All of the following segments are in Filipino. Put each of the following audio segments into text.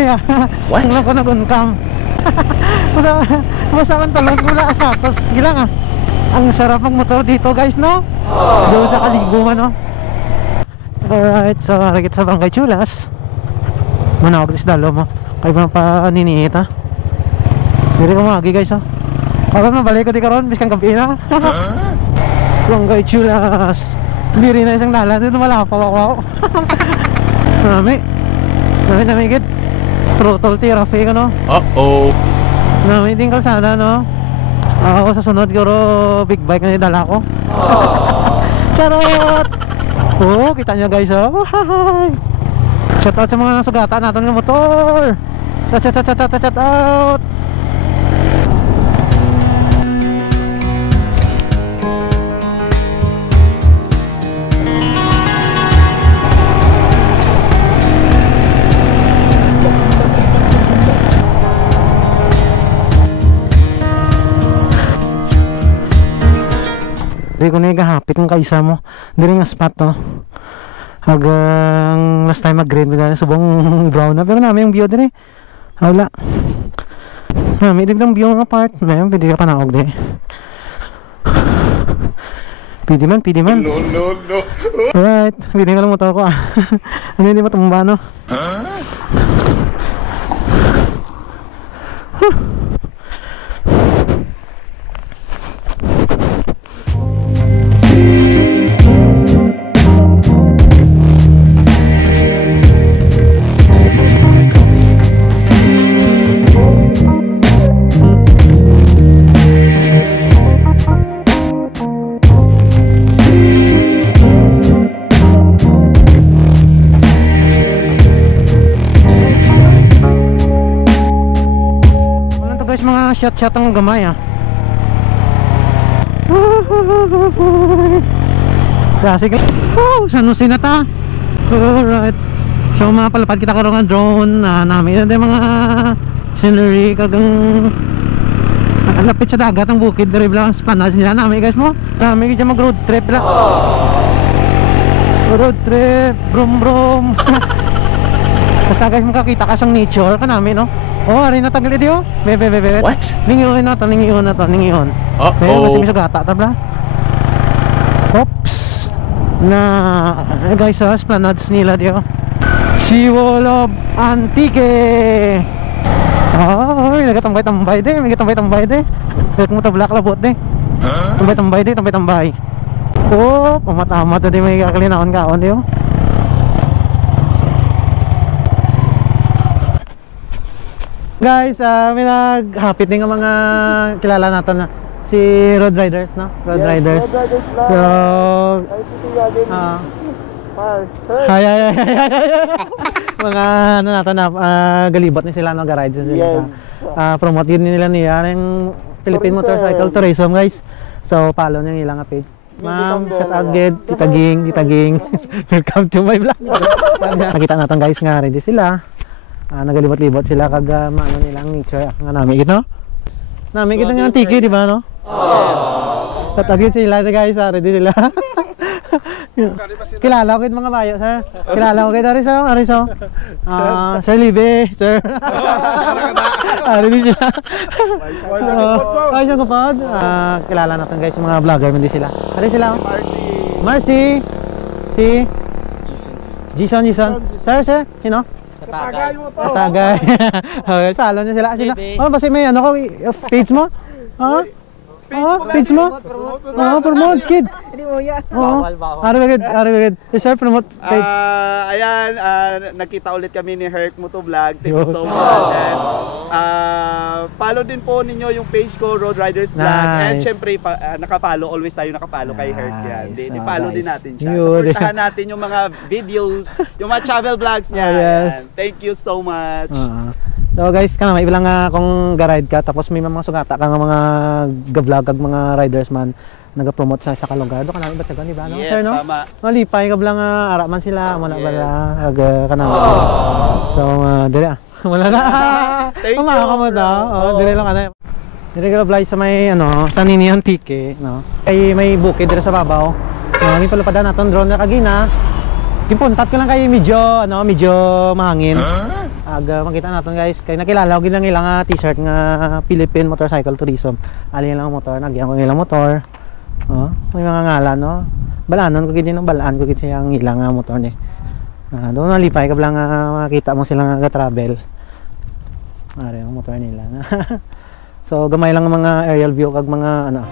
niya. What? Ang ko nag-uncam. Basta ang talon mula tapos gila nga. Ang sarap ng motor dito guys, no? Doon sa Kalibo no? Alright, so harikit sa Barangay Chulas. Manawag dis dalo mo. Kaya pa paninihit ha. Diri ko magi guys oh. Parang nabalik ko di karon biskan gabi na. Barangay Chulas. Biri na isang dalan dito malapaw ako. Nami gid. Throttle therapy ka no? Uh-oh. Nami din kalsada no? Ako sa sunod guro big bike na dala ko. Charot! Oh, kita nyo guys oh. Hi! Shout out sa mga nasugatan natin ng motor. Shout out. Hindi ko na gahapit ng kaisa mo. Hindi nga spot to. Hanggang last time mag-green na subong brown na. Pero namin yung view din eh. Wala. Namin din lang view ng apart. Ngayon, pwede ka panaog din. Pwede man. No. Alright. Pwede ka lang motor ko ah. Ano hindi matumba no? Shot ang gamay ah. Classic. Oh, San Jose na ta. Alright. So mapalapad kita karon nga drone na namin yung mga scenery kagang lapit sa dagat ang bukid diri lang Spanish nila namin guys mo. Namin kita mag road trip lang. Road trip, brum. Basta guys makakita ka sang nature ka namin no. Oh, ari na tagal ito oh. Bebe. What? Ningiyon na to. Uh-oh. May sugata tabla. Oops. Na guys, esplanades nila dio. Siwol of Antique. Oh, nagatambay-tambay de. May gatambay-tambay de. Kaya mo tabla kalabot de. Tambay. Oh, pamatama to de may kakalinaon kaon dio. Guys, may naghapit din ang mga kilala natin na si Road Riders, no? Road Riders. So, hi. Mga ano natin na galibot ni sila, no? Garage sila. Promote yun nila niya yung Philippine Motorcycle Tourism, guys. So, follow nyo yung ilang page. Ma'am, shout out gid, Tita Ging. Welcome to my vlog. Nakita natin guys nga ready sila. Nagalibot-libot sila kag maano nilang nature nga namin gito. Namin gito nga tiki di ba no? Yes. Tatagit sila guys, ready sila. Kilala ko kit mga bayo, sir. Kilala ko kit Ariso. Sir Libe, sir. Ready sila. Ay, siya kapad. Kilala natin guys yung mga vlogger hindi sila. Ready sila. Marcy. Si Jason. Sir, sino? Tagay mo to. Tagay. Okay, salo niya sila. Oh, basta may ano ko page mo? Ha? Page mo? Promote kid. Hindi mo yan. Arigid. Sir, promote page. Ayan, nakita ulit kami ni Herc Moto Vlog. Thank you so much. And follow din po ninyo yung page ko, Road Riders Vlog. And syempre, nakapollow. Always tayo nakapollow kay Herc yan. Di-follow din natin siya. Supportahan natin yung mga videos, yung mga travel vlogs niya. Thank you so much. So guys, may ilang kung ga-ride ka tapos may mga sugata ka nga mga ga-vlog kag mga riders man naga-promote sa kalugar. Do kanang iba't di ba no? Yes, sir, no? Tama. Malipay ka blang ara man sila, wala bala kag kanang. So dire wala na. Thank you. Ka mo daw. Dire lang ana. Dire ka fly sa may ano, sa Nini Antique, no. Ay may bukid dire sa babaw. May palapad naton drone na kagina. Kipuntat ko lang kayo medyo mahangin. Makita natin guys, kay nakilala ko gilang ilang t-shirt nga Philippine Motorcycle Tourism. Alin lang motor, nagyan ko ilang motor. May mga ngalan no. Balanon ko gid ng balaan ko gid siya ang ilang motor ni. Doon nalipay ka lang makita mo sila nga travel. Ari ang motor nila. So gamay lang ang mga aerial view kag mga ano.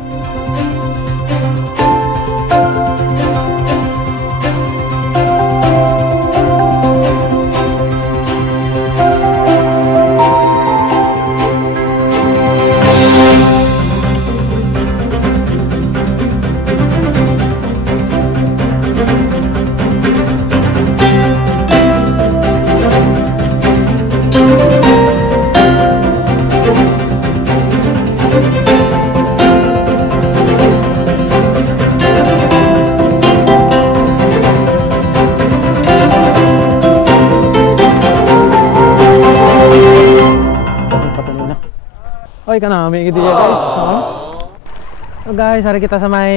Oy kanami gid ya guys. So guys, hari kita sa may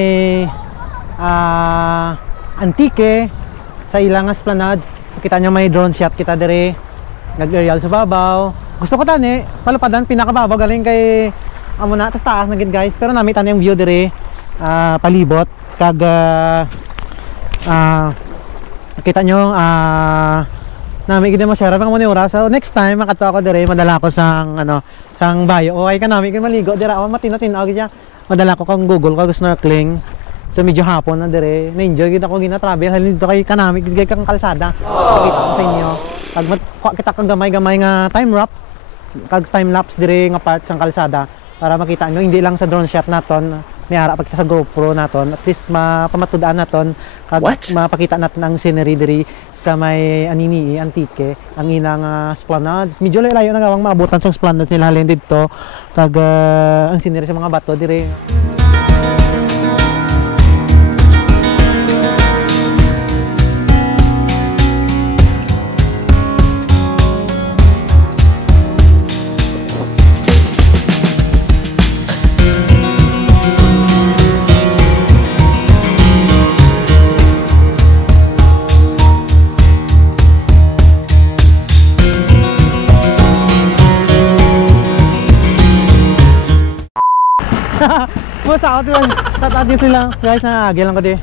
Antique sa ilang esplanade. Kita nyo may drone shot kita dire. Nag-aerial sa babaw. Gusto ko tani, palupadan pinakababaw galing kay amo na tas taas na gid guys. Pero namit tani yung view dire. Palibot kag kita nyo nami gid mo share pang muna oras. So next time makato ako dire, madala ko sang sang bayo. Okay ka nami gid maligo dira aw matino-tinaw gid ya. Madala ko kang Google kag snorkeling. So medyo hapon na dire. Na-enjoy gid ako gina-travel halin dito kay kanami gid kang kalsada. Pakita ko sa inyo. Pag kita kang gamay-gamay nga time wrap kag time lapse dire nga part sang kalsada para makita nyo hindi lang sa drone shot naton. May ara pagta sa GoPro naton, at least mapamatud-an naton kag mapakita natin ang scenery diri sa may Anini Antique, ang ilang esplanade. Medyo layo na gawang maabutan sa esplanade nila halin dito kag ang scenery sa mga bato diri. Sa ako lang, tatati sila guys, naagil lang ko di.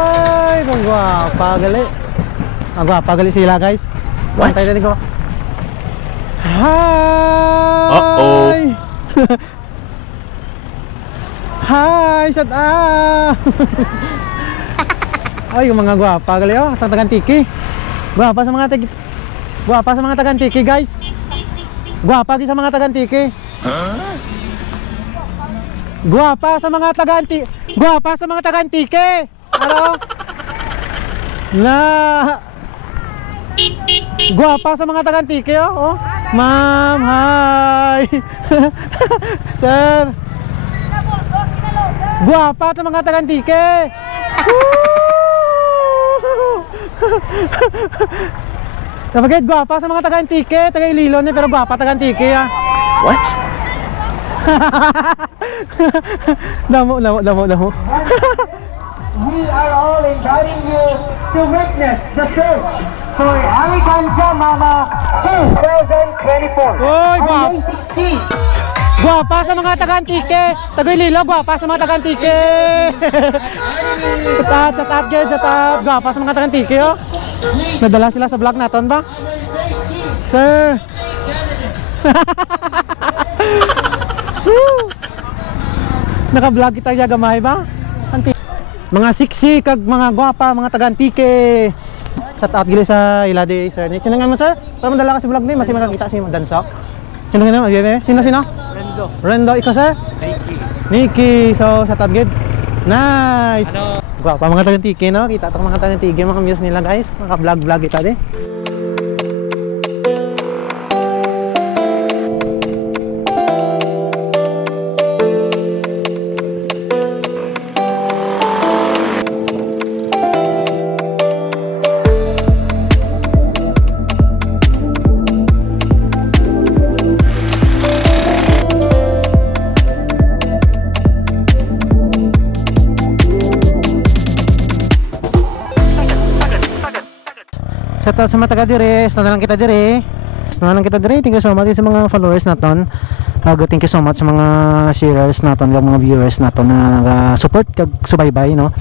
Ay, kung gwapa gali. Gwapa gali sila guys. What? Antay din ko. Hi! Hi, shut up! Ay, yung mga gwapa gali sa Tagantiki. Gwapa sa mga Tagantiki guys. Gwapa sa mga Tagantiki. Guwapa sa mga taga-Antique. Ano? Guwapa sa mga taga-Antique, oh. Ma'am, hi. Sir. Guwapa sa mga taga-Antique. Napagay guwapa sa mga taga-Antique, taga-Ililon pero guwapa taga-Antique, ah. What? Damo. We are all inviting you to witness the search for Alicanza Mama 2024. Oy, on May 16. Guwapa sa mga taga-Antique, taga-Ililo, guwapa sa mga taga-Antique. Chat, guwapa sa mga taga-Antique, oh. Nadala sila sa vlog naton ba? Sir. Naka-vlog kita gamay ba? Mga siksi kag mga gwapa, mga taga-Antique. Shout out gili sa ilade sir. Sino nga mo sir? Para madala ka sa vlog ni, masih makakita si Danso. Sino? Sino? Renzo, ikaw sir? Nikki. So shout out gid. Nice. Gwapa mga taga-Antique no. Kita tong mga taga-Antique, mga views nila guys. Mga vlog kita di. Shout out sa mga taga dire, na lang kita dire. Na lang kita dire. Thank you so much sa mga followers naton. Thank you so much sa mga sharers naton, mga viewers naton na support kag subaybay no.